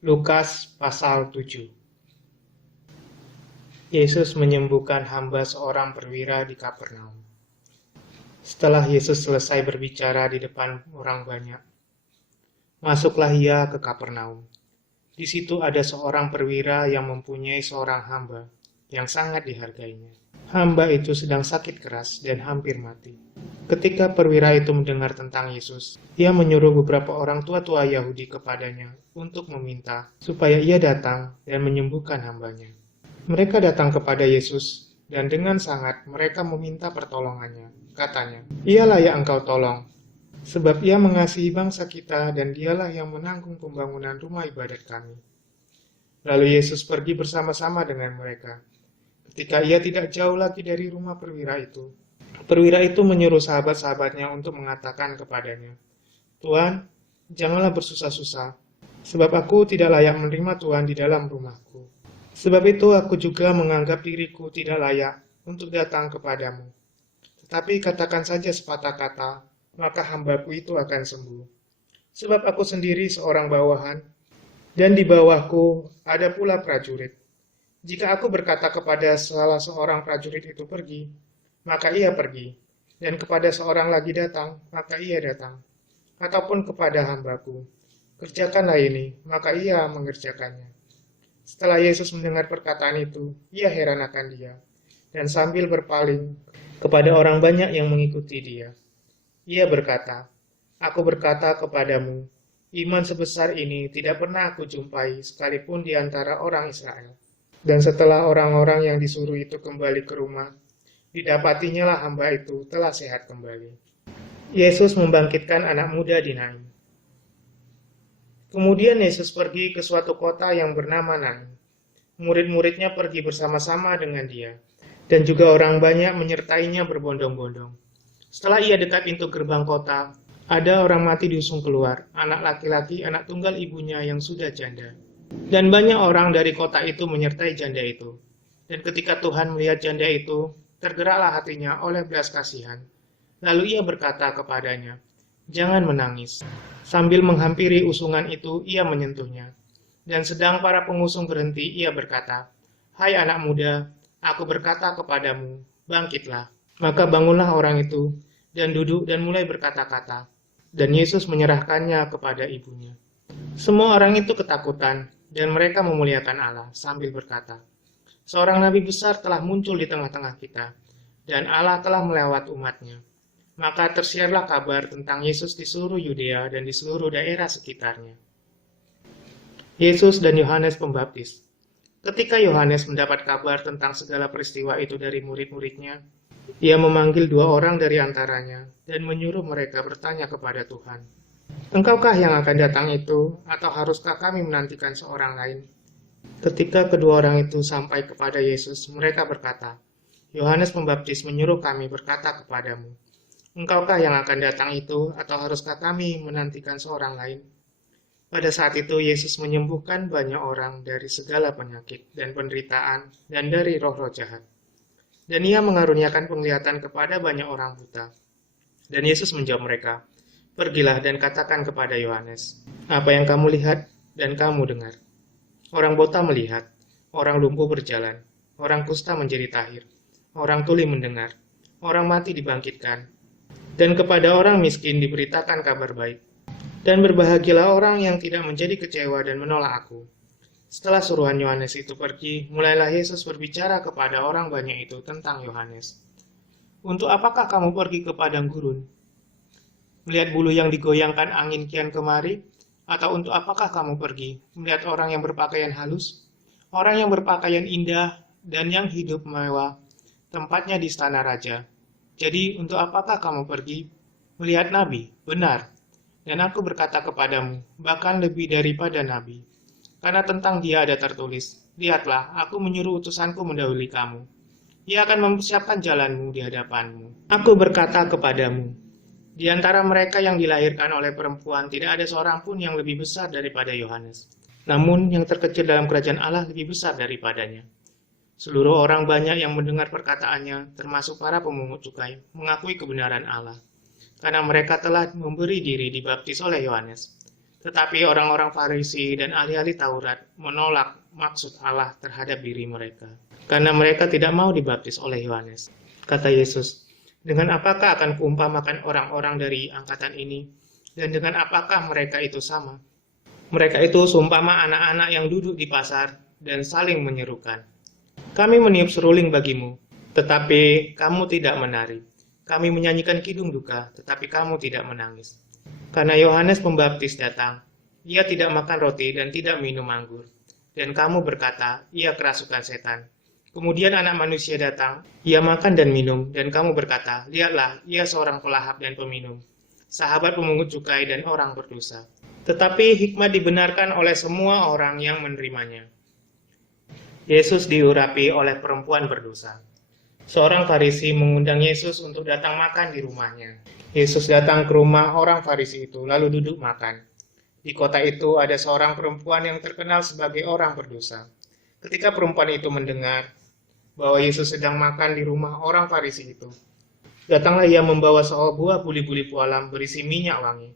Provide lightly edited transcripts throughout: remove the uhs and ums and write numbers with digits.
Lukas pasal 7. Yesus menyembuhkan hamba seorang perwira di Kapernaum. Setelah Yesus selesai berbicara di depan orang banyak, masuklah ia ke Kapernaum. Di situ ada seorang perwira yang mempunyai seorang hamba yang sangat dihargainya. Hamba itu sedang sakit keras dan hampir mati. Ketika perwira itu mendengar tentang Yesus, ia menyuruh beberapa orang tua-tua Yahudi kepadanya untuk meminta supaya ia datang dan menyembuhkan hambanya. Mereka datang kepada Yesus, dan dengan sangat mereka meminta pertolongannya. Katanya, "Ia layak engkau tolong, sebab ia mengasihi bangsa kita dan dialah yang menanggung pembangunan rumah ibadat kami." Lalu Yesus pergi bersama-sama dengan mereka. Ketika ia tidak jauh lagi dari rumah perwira itu menyuruh sahabat-sahabatnya untuk mengatakan kepadanya, "Tuan, janganlah bersusah-susah, sebab aku tidak layak menerima Tuhan di dalam rumahku. Sebab itu aku juga menganggap diriku tidak layak untuk datang kepadamu. Tetapi katakan saja sepatah kata, maka hambaku itu akan sembuh. Sebab aku sendiri seorang bawahan, dan di bawahku ada pula prajurit. Jika aku berkata kepada salah seorang prajurit itu pergi, maka ia pergi, dan kepada seorang lagi datang, maka ia datang. Ataupun kepada hambaku, kerjakanlah ini, maka ia mengerjakannya." Setelah Yesus mendengar perkataan itu, ia heran akan dia, dan sambil berpaling kepada orang banyak yang mengikuti dia, ia berkata, "Aku berkata kepadamu, iman sebesar ini tidak pernah aku jumpai sekalipun di antara orang Israel." Dan setelah orang-orang yang disuruh itu kembali ke rumah, didapatinya lah hamba itu telah sehat kembali. Yesus membangkitkan anak muda di Nain. Kemudian Yesus pergi ke suatu kota yang bernama Nain. Murid-muridnya pergi bersama-sama dengan dia, dan juga orang banyak menyertainya berbondong-bondong. Setelah ia dekat pintu gerbang kota, ada orang mati diusung keluar, anak laki-laki, anak tunggal ibunya yang sudah janda. Dan banyak orang dari kota itu menyertai janda itu. Dan ketika Tuhan melihat janda itu, tergeraklah hatinya oleh belas kasihan. Lalu ia berkata kepadanya, "Jangan menangis." Sambil menghampiri usungan itu, ia menyentuhnya. Dan sedang para pengusung berhenti, ia berkata, "Hai anak muda, aku berkata kepadamu, bangkitlah." Maka bangunlah orang itu, dan duduk dan mulai berkata-kata. Dan Yesus menyerahkannya kepada ibunya. Semua orang itu ketakutan, dan mereka memuliakan Allah sambil berkata, "Seorang nabi besar telah muncul di tengah-tengah kita, dan Allah telah melewat umatnya." Maka tersiarlah kabar tentang Yesus di seluruh Yudea dan di seluruh daerah sekitarnya. Yesus dan Yohanes Pembaptis. Ketika Yohanes mendapat kabar tentang segala peristiwa itu dari murid-muridnya, ia memanggil 2 orang dari antaranya dan menyuruh mereka bertanya kepada Tuhan, "Engkaukah yang akan datang itu, atau haruskah kami menantikan seorang lain?" Ketika kedua orang itu sampai kepada Yesus, mereka berkata, "Yohanes Pembaptis menyuruh kami berkata kepadamu, Engkaukah yang akan datang itu, atau haruskah kami menantikan seorang lain?" Pada saat itu Yesus menyembuhkan banyak orang dari segala penyakit dan penderitaan dan dari roh-roh jahat. Dan ia mengaruniakan penglihatan kepada banyak orang buta. Dan Yesus menjawab mereka, "Pergilah dan katakan kepada Yohanes, apa yang kamu lihat dan kamu dengar." Orang buta melihat, orang lumpuh berjalan, orang kusta menjadi tahir, orang tuli mendengar, orang mati dibangkitkan, dan kepada orang miskin diberitakan kabar baik. Dan berbahagialah orang yang tidak menjadi kecewa dan menolak aku. Setelah suruhan Yohanes itu pergi, mulailah Yesus berbicara kepada orang banyak itu tentang Yohanes. "Untuk apakah kamu pergi ke padang gurun? Melihat bulu yang digoyangkan angin kian kemari? Atau untuk apakah kamu pergi? Melihat orang yang berpakaian halus? Orang yang berpakaian indah dan yang hidup mewah, tempatnya di istana raja. Jadi untuk apakah kamu pergi? Melihat nabi? Benar. Dan aku berkata kepadamu, bahkan lebih daripada nabi. Karena tentang dia ada tertulis, lihatlah, aku menyuruh utusanku mendahului kamu. Ia akan mempersiapkan jalanmu di hadapanmu. Aku berkata kepadamu, di antara mereka yang dilahirkan oleh perempuan tidak ada seorang pun yang lebih besar daripada Yohanes. Namun yang terkecil dalam kerajaan Allah lebih besar daripadanya." Seluruh orang banyak yang mendengar perkataannya, termasuk para pemungut cukai, mengakui kebenaran Allah. Karena mereka telah memberi diri dibaptis oleh Yohanes. Tetapi orang-orang Farisi dan ahli-ahli Taurat menolak maksud Allah terhadap diri mereka, karena mereka tidak mau dibaptis oleh Yohanes. Kata Yesus, "Dengan apakah akan kuumpamakan orang-orang dari angkatan ini, dan dengan apakah mereka itu sama? Mereka itu seumpama anak-anak yang duduk di pasar dan saling menyerukan, 'Kami meniup seruling bagimu, tetapi kamu tidak menari. Kami menyanyikan kidung duka, tetapi kamu tidak menangis.' Karena Yohanes Pembaptis datang, ia tidak makan roti dan tidak minum anggur. Dan kamu berkata, ia kerasukan setan. Kemudian Anak Manusia datang, ia makan dan minum, dan kamu berkata, lihatlah, ia seorang pelahap dan peminum, sahabat pemungut cukai dan orang berdosa. Tetapi hikmat dibenarkan oleh semua orang yang menerimanya." Yesus diurapi oleh perempuan berdosa. Seorang Farisi mengundang Yesus untuk datang makan di rumahnya. Yesus datang ke rumah orang Farisi itu, lalu duduk makan. Di kota itu ada seorang perempuan yang terkenal sebagai orang berdosa. Ketika perempuan itu mendengar bahwa Yesus sedang makan di rumah orang Farisi itu, datanglah ia membawa sebuah buli-buli pualam berisi minyak wangi.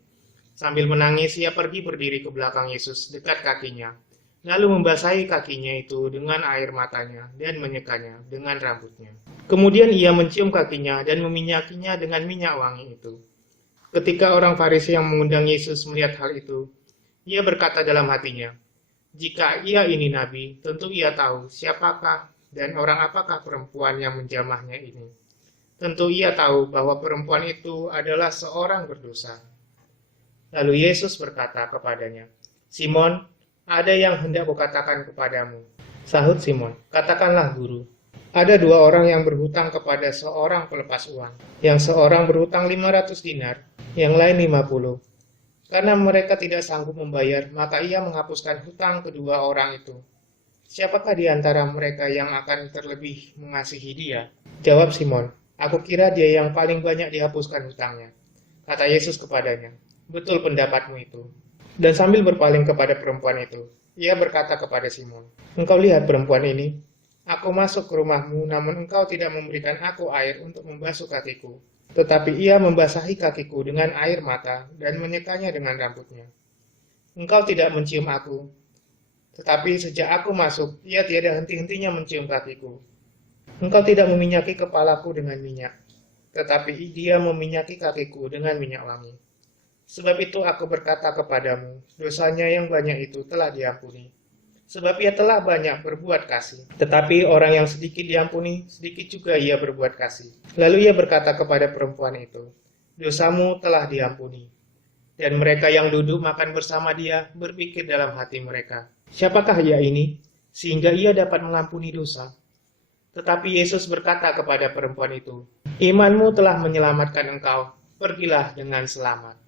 Sambil menangis, ia pergi berdiri ke belakang Yesus dekat kakinya, lalu membasahi kakinya itu dengan air matanya dan menyekanya dengan rambutnya. Kemudian ia mencium kakinya dan meminyakinya dengan minyak wangi itu. Ketika orang Farisi yang mengundang Yesus melihat hal itu, ia berkata dalam hatinya, "Jika ia ini nabi, tentu ia tahu siapakah dan orang apakah perempuan yang menjamahnya ini. Tentu ia tahu bahwa perempuan itu adalah seorang berdosa." Lalu Yesus berkata kepadanya, "Simon, ada yang hendak kukatakan kepadamu." Sahut Simon, "Katakanlah, Guru." Ada dua orang yang berhutang kepada seorang pelepas uang. Yang seorang berhutang 500 dinar, yang lain 50. Karena mereka tidak sanggup membayar, maka ia menghapuskan hutang kedua orang itu. "Siapakah di antara mereka yang akan terlebih mengasihi dia?" Jawab Simon, "Aku kira dia yang paling banyak dihapuskan hutangnya." Kata Yesus kepadanya, "Betul pendapatmu itu." Dan sambil berpaling kepada perempuan itu, ia berkata kepada Simon, "Engkau lihat perempuan ini? Aku masuk ke rumahmu, namun engkau tidak memberikan aku air untuk membasuh kakiku. Tetapi ia membasahi kakiku dengan air mata dan menyekanya dengan rambutnya. Engkau tidak mencium aku, tetapi sejak aku masuk, ia tiada henti-hentinya mencium kakiku. Engkau tidak meminyaki kepalaku dengan minyak, tetapi dia meminyaki kakiku dengan minyak wangi. Sebab itu aku berkata kepadamu, dosanya yang banyak itu telah diampuni, sebab ia telah banyak berbuat kasih. Tetapi orang yang sedikit diampuni, sedikit juga ia berbuat kasih." Lalu ia berkata kepada perempuan itu, "Dosamu telah diampuni." Dan mereka yang duduk makan bersama dia berpikir dalam hati mereka, "Siapakah ia ini, sehingga ia dapat mengampuni dosa?" Tetapi Yesus berkata kepada perempuan itu, "Imanmu telah menyelamatkan engkau, pergilah dengan selamat."